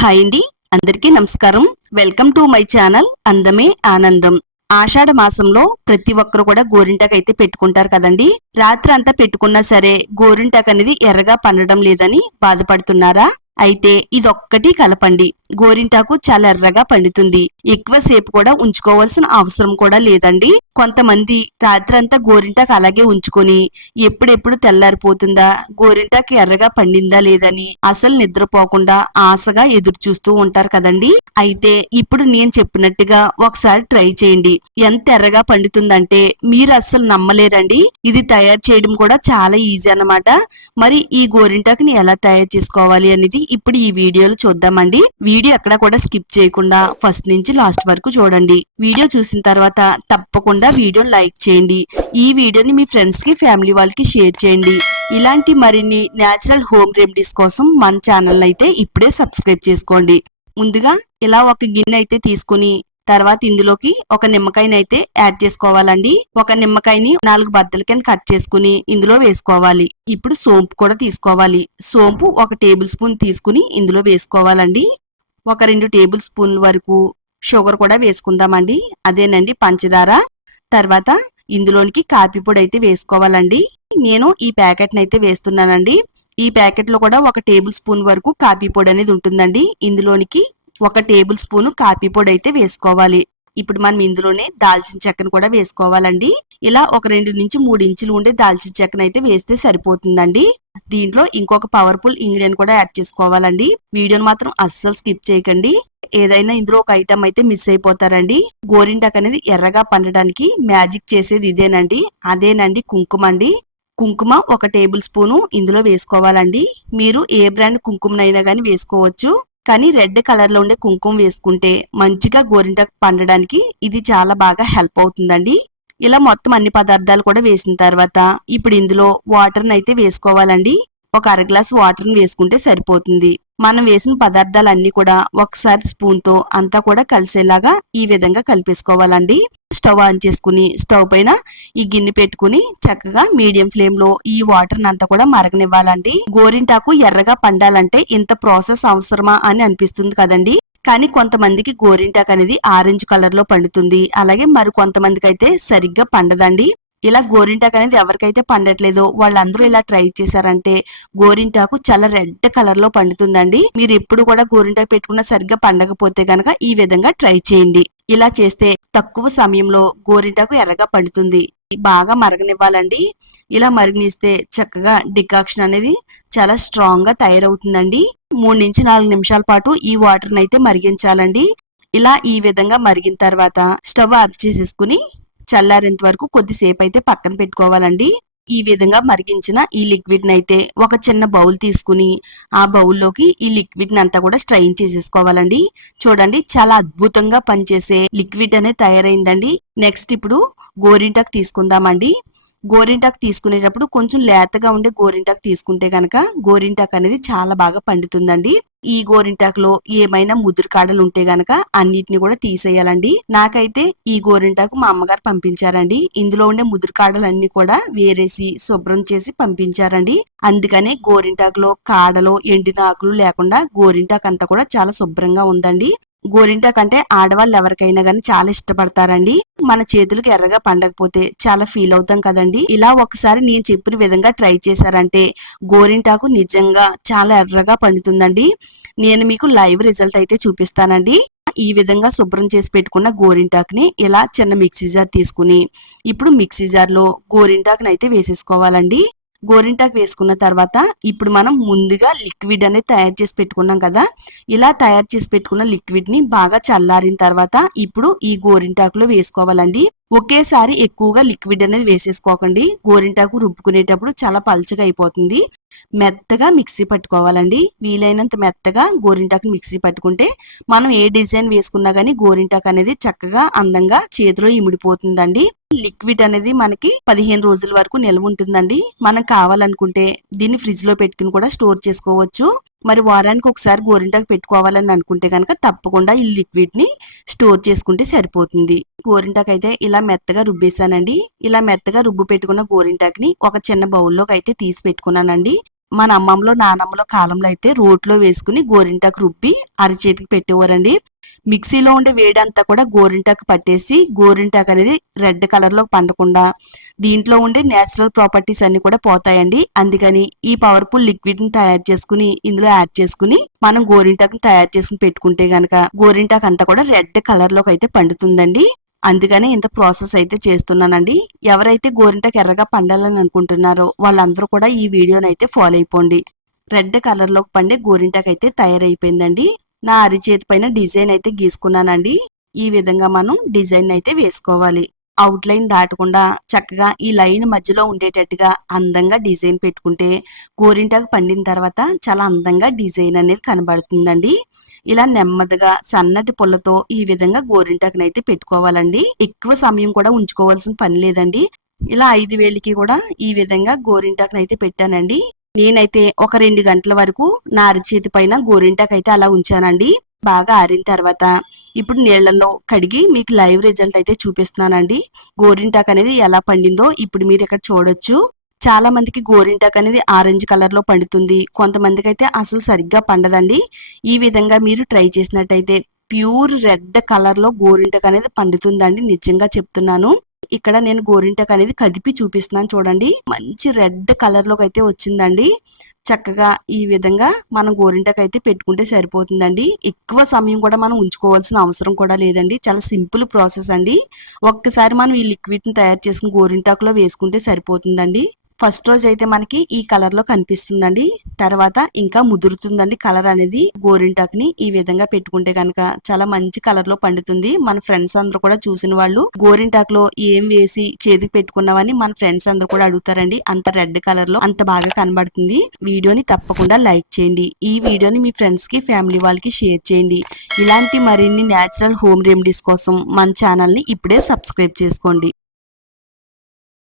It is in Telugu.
హాయ్ అండి, అందరికీ నమస్కారం. వెల్కమ్ టు మై ఛానల్ అందమే ఆనందం. ఆషాఢ మాసంలో ప్రతి ఒక్కరు కూడా గోరింటాకు అయితే పెట్టుకుంటారు కదండి. రాత్రి అంతా పెట్టుకున్నా సరే గోరింటాకు అనేది ఎర్రగా పండడం లేదని బాధపడుతున్నారా? అయితే ఇదొక్కటి కలపండి, గోరింటాకు చాలా ఎర్రగా పండుతుంది. ఎక్కువసేపు కూడా ఉంచుకోవాల్సిన అవసరం కూడా లేదండి. కొంతమంది రాత్రంతా గోరింటాకు అలాగే ఉంచుకొని ఎప్పుడెప్పుడు తెల్లారిపోతుందా, గోరింటాకు ఎర్రగా పండిందా లేదని అసలు నిద్రపోకుండా ఆశగా ఎదురు చూస్తూ ఉంటారు కదండి. అయితే ఇప్పుడు నేను చెప్పినట్టుగా ఒకసారి ట్రై చేయండి. ఎంత ఎర్రగా పండుతుందంటే మీరు అస్సలు నమ్మలేరండి. ఇది తయారు చేయడం కూడా చాలా ఈజీ అన్నమాట. మరి ఈ గోరింటాకుని ఎలా తయారు చేసుకోవాలి అనేది ఇప్పుడు ఈ వీడియోలో చూద్దామండి. వీడియో ఎక్కడ కూడా స్కిప్ చేయకుండా ఫస్ట్ నుంచి లాస్ట్ వరకు చూడండి. వీడియో చూసిన తర్వాత తప్పకుండా వీడియోని లైక్ చేయండి. ఈ వీడియోని మీ ఫ్రెండ్స్ కి, ఫ్యామిలీ వాళ్ళకి షేర్ చేయండి. ఇలాంటి మరిన్ని న్యాచురల్ హోమ్ రెమెడీస్ కోసం మన ఛానల్ అయితే ఇప్పుడే సబ్స్క్రైబ్ చేసుకోండి. ముందుగా ఇలా ఒక గిన్నె అయితే తీసుకుని తర్వాత ఇందులోకి ఒక నిమ్మకాయని అయితే యాడ్ చేసుకోవాలండి. ఒక నిమ్మకాయని 4 బద్దల కింద కట్ చేసుకుని ఇందులో వేసుకోవాలి. ఇప్పుడు సోంపు కూడా తీసుకోవాలి. సోంపు 1 టేబుల్ స్పూన్ తీసుకుని ఇందులో వేసుకోవాలండి. ఒక 2 టేబుల్ స్పూన్ల వరకు షుగర్ కూడా వేసుకుందామండి. అదేనండి పంచదార. తర్వాత ఇందులోనికి కాఫీ పొడి అయితే వేసుకోవాలండి. నేను ఈ ప్యాకెట్ అయితే వేస్తున్నానండి. ఈ ప్యాకెట్ లో కూడా 1 టేబుల్ స్పూన్ వరకు కాఫీ పొడి అనేది ఉంటుందండి. ఇందులోనికి 1 టేబుల్ స్పూన్ కాఫీ పొడి అయితే వేసుకోవాలి. ఇప్పుడు మనం ఇందులోనే దాల్చిన చెక్కను కూడా వేసుకోవాలండి. ఇలా ఒక 2 నుంచి 3 ఇంచులు ఉండే దాల్చిన చెక్కను అయితే వేస్తే సరిపోతుందండి. దీంట్లో ఇంకొక పవర్ఫుల్ ఇంగ్రీడియంట్ కూడా యాడ్ చేసుకోవాలండి. వీడియోని మాత్రం అస్సలు స్కిప్ చేయకండి. ఏదైనా ఇందులో ఒక ఐటమ్ అయితే మిస్ అయిపోతారండి. గోరింటాకు అనేది ఎర్రగా పండడానికి మ్యాజిక్ చేసేది ఇదేనండి. అదేనండి కుంకుమ అండి. కుంకుమ 1 టేబుల్ స్పూను ఇందులో వేసుకోవాలండి. మీరు ఏ బ్రాండ్ కుంకుమనైనా గానీ వేసుకోవచ్చు. కానీ రెడ్ కలర్ లో ఉండే కుంకుమ వేసుకుంటే మంచిగా గోరింటాకు పండడానికి ఇది చాలా బాగా హెల్ప్ అవుతుందండి. ఇలా మొత్తం అన్ని పదార్థాలు కూడా వేసిన తర్వాత ఇప్పుడు ఇందులో వాటర్ని అయితే వేసుకోవాలండి. ఒక 1/2 గ్లాస్ వాటర్ని వేసుకుంటే సరిపోతుంది. మనం వేసిన పదార్థాలన్నీ కూడా ఒకసారి స్పూన్ తో అంతా కూడా కలిసేలాగా ఈ విధంగా కలిపేసుకోవాలండి. స్టవ్ ఆన్ చేసుకుని స్టవ్ పైన ఈ గిన్నె పెట్టుకుని చక్కగా మీడియం ఫ్లేమ్ లో ఈ వాటర్ అంతా కూడా మరగనివ్వాలండి. గోరింటాకు ఎర్రగా పండాలంటే ఇంత ప్రాసెస్ అవసరమా అని అనిపిస్తుంది కదండి. కానీ కొంతమందికి గోరింటాకు అనేది ఆరెంజ్ కలర్ లో పండుతుంది. అలాగే మరి కొంతమందికి అయితే సరిగ్గా పండదండి. ఇలా గోరింటాకు అనేది ఎవరికైతే పండట్లేదో వాళ్ళందరూ ఇలా ట్రై చేశారంటే గోరింటాకు చాలా రెడ్ కలర్ లో పండుతుందండి. మీరు ఎప్పుడు కూడా గోరింటాకు పెట్టుకున్న సరిగ్గా పండకపోతే గనక ఈ విధంగా ట్రై చేయండి. ఇలా చేస్తే తక్కువ సమయంలో గోరింటాకు ఎర్రగా పండుతుంది. బాగా మరగనివ్వాలండి. ఇలా మరగనిస్తే చక్కగా డికాక్షన్ అనేది చాలా స్ట్రాంగ్ గా తయారవుతుందండి. 3 నుంచి 4 నిమిషాల పాటు ఈ వాటర్ అయితే మరిగించాలండి. ఇలా ఈ విధంగా మరిగిన తర్వాత స్టవ్ ఆఫ్ చేసేసుకుని చల్లారేంత వరకు కొద్దిసేపు అయితే పక్కన పెట్టుకోవాలండి. ఈ విధంగా మరిగించిన ఈ లిక్విడ్ అయితే ఒక చిన్న బౌల్ తీసుకుని ఆ బౌల్లోకి ఈ లిక్విడ్ అంతా కూడా స్ట్రైన్ చేసేసుకోవాలండి. చూడండి, చాలా అద్భుతంగా పనిచేసే లిక్విడ్ అనేది తయారైందండి. నెక్స్ట్ ఇప్పుడు గోరింటాకు తీసుకుందామండి. గోరింటాకు తీసుకునేటప్పుడు కొంచెం లేతగా ఉండే గోరింటాకు తీసుకుంటే గనక గోరింటాకు అనేది చాలా బాగా పండుతుందండి. ఈ గోరింటాకులో ఏమైనా ముదురు కాడలు ఉంటే గనక అన్నిటిని కూడా తీసేయాలండి. నాకైతే ఈ గోరింటాకు మా అమ్మగారు పంపించారండి. ఇందులో ఉండే ముదురు కాడలన్నీ కూడా వేరేసి శుభ్రం చేసి పంపించారండి. అందుకనే గోరింటాకులో కాడలో ఎండిన ఆకులు లేకుండా గోరింటాకు అంతా కూడా చాలా శుభ్రంగా ఉందండి. గోరింటాకు అంటే ఆడవాళ్ళు ఎవరికైనా గానీ చాలా ఇష్టపడతారండి. మన చేతులకు ఎర్రగా పండకపోతే చాలా ఫీల్ అవుతాం కదండి. ఇలా ఒకసారి నేను చెప్పిన విధంగా ట్రై చేశారంటే గోరింటాకు నిజంగా చాలా ఎర్రగా పండుతుందండి. నేను మీకు లైవ్ రిజల్ట్ అయితే చూపిస్తానండి. ఈ విధంగా శుభ్రం చేసి పెట్టుకున్న గోరింటాకుని ఇలా చిన్న మిక్సీ జార్ తీసుకుని ఇప్పుడు మిక్సీ జార్ లో గోరింటాకుని అయితే వేసేసుకోవాలండి. గోరింటాకు వేసుకున్న తర్వాత ఇప్పుడు మనం ముందుగా లిక్విడ్ అనేది తయారు చేసి పెట్టుకున్నాం కదా. ఇలా తయారు చేసి పెట్టుకున్న లిక్విడ్ ని బాగా చల్లారిన తర్వాత ఇప్పుడు ఈ గోరింటాకులో వేసుకోవాలండి. ఒకేసారి ఎక్కువగా లిక్విడ్ అనేది వేసేసుకోకండి. గోరింటాకు రుబ్బుకునేటప్పుడు చాలా పల్చగా అయిపోతుంది. మెత్తగా మిక్సీ పట్టుకోవాలండి. వీలైనంత మెత్తగా గోరింటాకు మిక్సీ పట్టుకుంటే మనం ఏ డిజైన్ వేసుకున్నా గానీ గోరింటాకు అనేది చక్కగా అందంగా చేతిలో ఇమిడిపోతుందండి. లిక్విడ్ అనేది మనకి 15 రోజుల వరకు నిల్వ ఉంటుందండి. మనం కావాలనుకుంటే దీన్ని ఫ్రిడ్జ్ లో పెట్టుకుని కూడా స్టోర్ చేసుకోవచ్చు. మరి వారానికి ఒకసారి గోరింటాకు పెట్టుకోవాలని అనుకుంటే కనుక తప్పకుండా ఈ లిక్విడ్ ని స్టోర్ చేసుకుంటే సరిపోతుంది. గోరింటాకు అయితే ఇలా మెత్తగా రుబ్బేశానండి. ఇలా మెత్తగా రుబ్బు పెట్టుకున్న గోరింటాకుని ఒక చిన్న బౌల్లోకి అయితే తీసి పెట్టుకున్నానండి. మన అమ్మమ్మలో నానమ్మలో కాలంలో అయితే రోట్లో వేసుకుని గోరింటాకు రుబ్బి అరిచేతికి పెట్టేవారండి. మిక్సీలో ఉండే వేడంతా కూడా గోరింటాకు పట్టేసి గోరింటాకు అనేది రెడ్ కలర్ లో పండకుండా దీంట్లో ఉండే నేచురల్ ప్రాపర్టీస్ అన్ని కూడా పోతాయండి. అందుకని ఈ పవర్ఫుల్ లిక్విడ్ ని తయారు చేసుకుని ఇందులో యాడ్ చేసుకుని మనం గోరింటాకుని తయారు చేసుకుని పెట్టుకుంటే గనక గోరింటాకు అంతా కూడా రెడ్ కలర్ లోకి అయితే పండుతుందండి. అందుకని ఇంత ప్రాసెస్ అయితే చేస్తున్నానండి. ఎవరైతే గోరింటాకు ఎర్రగా పండాలని అనుకుంటున్నారో వాళ్ళందరూ కూడా ఈ వీడియోని అయితే ఫాలో అయిపోండి. రెడ్ కలర్ లోకి పండే గోరింటాకు అయితే తయారైపోయిందండి. నా అరిచేతి పైన డిజైన్ అయితే గీసుకున్నానండి. ఈ విధంగా మనం డిజైన్ అయితే వేసుకోవాలి. అవుట్ లైన్ దాటకుండా చక్కగా ఈ లైన్ మధ్యలో ఉండేటట్టుగా అందంగా డిజైన్ పెట్టుకుంటే గోరింటాకు పండిన తర్వాత చాలా అందంగా డిజైన్ అనేది కనబడుతుందండి. ఇలా నెమ్మదిగా సన్నటి పుల్లతో ఈ విధంగా గోరింటాకుని అయితే పెట్టుకోవాలండి. ఎక్కువ సమయం కూడా ఉంచుకోవాల్సిన పని లేదండి. ఇలా 5 వేలికి కూడా ఈ విధంగా గోరింటాకుని అయితే పెట్టానండి. నేనైతే ఒక 2 గంటల వరకు నా అరిచేతి పైన గోరింటాకు అయితే అలా ఉంచానండి. బాగా ఆరిన తర్వాత ఇప్పుడు నీళ్లలో కడిగి మీకు లైవ్ రిజల్ట్ అయితే చూపిస్తున్నానండి. గోరింటాకు అనేది ఎలా పండిందో ఇప్పుడు మీరు ఇక్కడ చూడొచ్చు. చాలా మందికి గోరింటాకు అనేది ఆరెంజ్ కలర్ లో పండుతుంది. కొంతమందికి అయితే అసలు సరిగ్గా పండదండి. ఈ విధంగా మీరు ట్రై చేసినట్టయితే ప్యూర్ రెడ్ కలర్ లో గోరింటాకు అనేది పండుతుందండి. నిజంగా చెప్తున్నాను. ఇక్కడ నేను గోరింటాకు అనేది కదిపి చూపిస్తున్నాను చూడండి. మంచి రెడ్ కలర్ లోకి అయితే వచ్చిందండి. చక్కగా ఈ విధంగా మనం గోరింటాకు అయితే పెట్టుకుంటే సరిపోతుందండి. ఎక్కువ సమయం కూడా మనం ఉంచుకోవాల్సిన అవసరం కూడా లేదండి. చాలా సింపుల్ ప్రాసెస్ అండి. ఒక్కసారి మనం ఈ లిక్విడ్ ని తయారు చేసుకుని గోరింటాకులో వేసుకుంటే సరిపోతుందండి. ఫస్ట్ రోజు అయితే మనకి ఈ కలర్ లో కనిపిస్తుందండి. తర్వాత ఇంకా ముదురుతుందండి కలర్ అనేది. గోరింటాకుని ఈ విధంగా పెట్టుకుంటే కనుక చాలా మంచి కలర్ లో పండుతుంది. మన ఫ్రెండ్స్ అందరూ కూడా చూసిన వాళ్ళు గోరింటాకులో ఏం వేసి చేతికి పెట్టుకున్నావని మన ఫ్రెండ్స్ అందరూ కూడా అడుగుతారండి. అంత రెడ్ కలర్ లో అంత బాగా కనబడుతుంది. వీడియోని తప్పకుండా లైక్ చేయండి. ఈ వీడియోని మీ ఫ్రెండ్స్ కి ఫ్యామిలీ వాళ్ళకి షేర్ చేయండి. ఇలాంటి మరిన్ని నేచురల్ హోమ్ రెమెడీస్ కోసం మన ఛానల్ ని ఇప్పుడే సబ్స్క్రైబ్ చేసుకోండి.